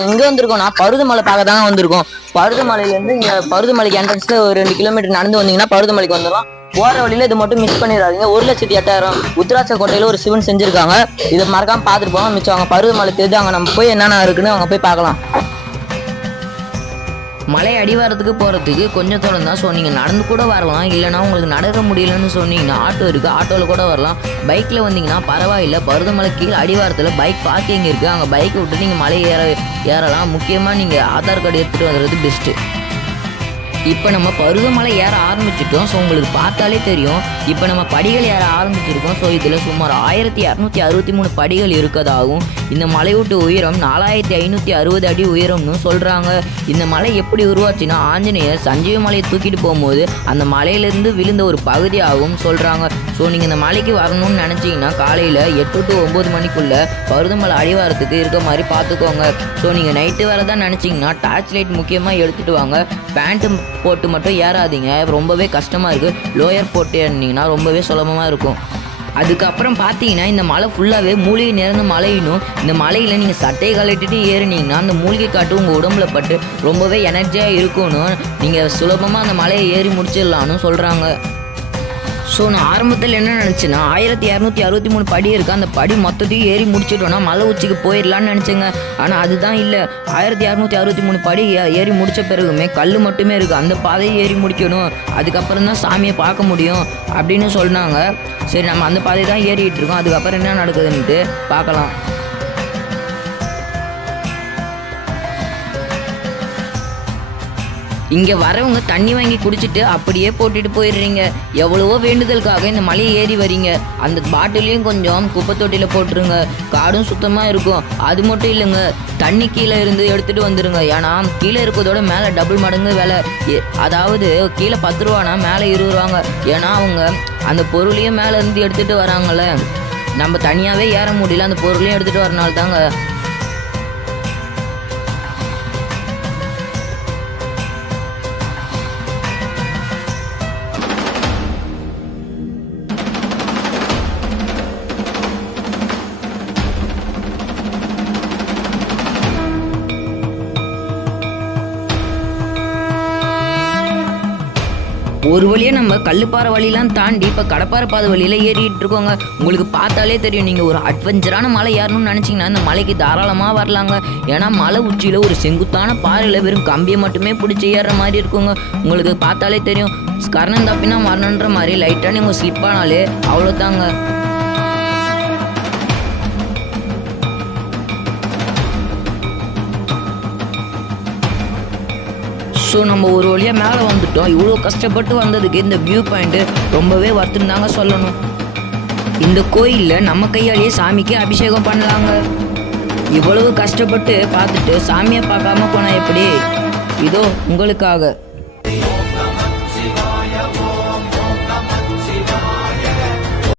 நாங்கள் எங்கே வந்திருக்கோம்னா பருதுமலை பார்க்க தாங்க வந்திருக்கோம். பருதுமலையிலேருந்து இங்கே பருதுமலைக்கு என்ட்ரன்ஸில் ஒரு 2 கிலோமீட்டர் நடந்து வந்தீங்கன்னா பருதுமலைக்கு வந்துடலாம். போகிற வழியில் இது மட்டும் மிஸ் பண்ணிடாதீங்க. 1,08,000 உத்திராட்ச கோட்டையில் ஒரு சிவன் செஞ்சுருக்காங்க. இதை மறக்காமல் பார்த்துட்டு போங்க. மிச்சம் அவங்க பருதுமலை தெரிஞ்சு அங்கே நம்ம போய் என்னென்ன இருக்குன்னு அவங்க போய் பார்க்கலாம். மலை அடிவாரத்துக்கு போகிறதுக்கு கொஞ்சம் தூரம் தான். ஸோ நீங்கள் நடந்து கூட வரலாம், இல்லைனா உங்களுக்கு நடக்க முடியலன்னு சொன்னீங்கன்னா ஆட்டோ இருக்குது, ஆட்டோவில் கூட வரலாம். பைக்கில் வந்தீங்கன்னா பரவாயில்லை. பருதுமலை கீழே அடிவாரத்தில் பைக் பார்க்கிங் இருக்குது. அங்கே பைக்கை விட்டு நீங்கள் மலை ஏறலாம். முக்கியமாக நீங்கள் ஆதார் கார்டு எடுத்துகிட்டு வந்துடுறது பெஸ்ட்டு. இப்போ நம்ம பருவமலை ஏற ஆரம்பிச்சிட்டோம். ஸோ உங்களுக்கு பார்த்தாலே தெரியும். இப்போ நம்ம படிகள் ஏற ஆரம்பிச்சிருக்கோம். ஸோ இதில் சுமார் 1263 படிகள் இருக்கதாகவும், இந்த மலையோட்டு உயரம் 4560 அடி உயரம்னு சொல்கிறாங்க. இந்த மலை எப்படி உருவாச்சுன்னா ஆஞ்சநேயர் சஞ்சீவி மலையை தூக்கிட்டு போகும்போது அந்த மலையிலேருந்து விழுந்த ஒரு பகுதியாகவும் சொல்கிறாங்க. ஸோ நீங்கள் இந்த மலைக்கு வரணும்னு நினச்சிங்கன்னா காலையில் 8 to 9 மணிக்குள்ளே பருவமலை அடிவாரத்துக்கு இருக்க மாதிரி பார்த்துக்கோங்க. ஸோ நீங்கள் நைட்டு வர தான் நினச்சிங்கன்னா டார்ச் லைட் முக்கியமாக எடுத்துகிட்டு வாங்க. பேண்ட்டு போட்டு மட்டும் ஏறாதீங்க, ரொம்பவே கஷ்டமாக இருக்குது. லோயர் போட்டு ஏறினீங்கன்னா ரொம்பவே சுலபமாக இருக்கும். அதுக்கப்புறம் பார்த்தீங்கன்னா இந்த மலை ஃபுல்லாகவே மூலிகை நிறைந்த மலையினும், இந்த மலையில் நீங்கள் சட்டையை கழட்டிட்டு ஏறினீங்கன்னா அந்த மூலிகை காட்டு உங்கள் உடம்புல பட்டு ரொம்பவே எனர்ஜியாக இருக்கணும். நீங்கள் சுலபமாக அந்த மலையை ஏறி முடிச்சிடலான்னு சொல்கிறாங்க. ஸோ நான் ஆரம்பத்தில் என்ன நினச்சேன்னா 1263 படி இருக்குது. அந்த படி மொத்தத்தையும் ஏறி முடிச்சிட்டோன்னா மலை உச்சிக்கு போயிடலான்னு நினச்சேங்க. ஆனால் அதுதான் இல்லை. 1263 படி ஏறி முடித்த பிறகுமே கல் மட்டுமே இருக்குது. அந்த பாதையை ஏறி முடிக்கணும், அதுக்கப்புறம் தான் சாமியை பார்க்க முடியும் அப்படின்னு சொன்னாங்க. சரி, நம்ம அந்த பாதையை தான் ஏறிட்டு இருக்கோம். அதுக்கப்புறம் என்ன நடக்குதுன்ட்டு பார்க்கலாம். இங்கே வரவங்க தண்ணி வாங்கி குடிச்சிட்டு அப்படியே போட்டுட்டு போயிடுறீங்க. எவ்வளவோ வேண்டுதலுக்காக இந்த மலையை ஏறி வரீங்க. அந்த பாட்டிலையும் கொஞ்சம் குப்பை தொட்டியில் போட்டுருங்க. காடும் சுத்தமாக இருக்கும். அது மட்டும் இல்லைங்க, தண்ணி கீழே இருந்து எடுத்துகிட்டு வந்துடுங்க. ஏன்னா கீழே இருக்கிறதோட மேலே டபுள் மடங்கு விலை. அதாவது கீழே 10 ரூபானா மேலே 20 ரூபாங்க. ஏன்னா அவங்க அந்த பொருளையும் மேலே இருந்து எடுத்துகிட்டு வராங்கள்ல. நம்ம தனியாகவே ஏற முடியல, அந்த பொருளையும் எடுத்துகிட்டு வரனால தாங்க. ஒரு வழியாக நம்ம கல்லுப்பாறை வழியெலாம் தாண்டி இப்போ கடப்பாறை பாதை வழியில் ஏறிட்டு இருக்கோங்க. உங்களுக்கு பார்த்தாலே தெரியும். நீங்கள் ஒரு அட்வென்ச்சரான மலை ஏறணும்னு நினச்சிங்கன்னா இந்த மலைக்கு தாராளமாக வரலாங்க. ஏன்னா மலை உச்சியில் ஒரு செங்குத்தான பாறையில் வெறும் கம்பியை மட்டுமே பிடிச்சி ஏறுற மாதிரி இருக்குங்க. உங்களுக்கு பார்த்தாலே தெரியும். கரணம் தப்பினா வரணுன்ற மாதிரி லைட்டாக நீங்கள் ஸ்லிப்பானாலே அவ்வளோதாங்க. ஸோ நம்ம ஒரு வழியாக மேலே வந்துட்டோம். இவ்வளோ கஷ்டப்பட்டு வந்ததுக்கு இந்த வியூ பாயிண்ட்டு ரொம்பவே வருத்துன்னு தாங்க சொல்லணும். இந்த கோயிலில் நம்ம கையாலேயே சாமிக்கு அபிஷேகம் பண்ணலாங்க. இவ்வளவு கஷ்டப்பட்டு பார்த்துட்டு சாமியை பார்க்காம போனால் எப்படி? இதோ உங்களுக்காக.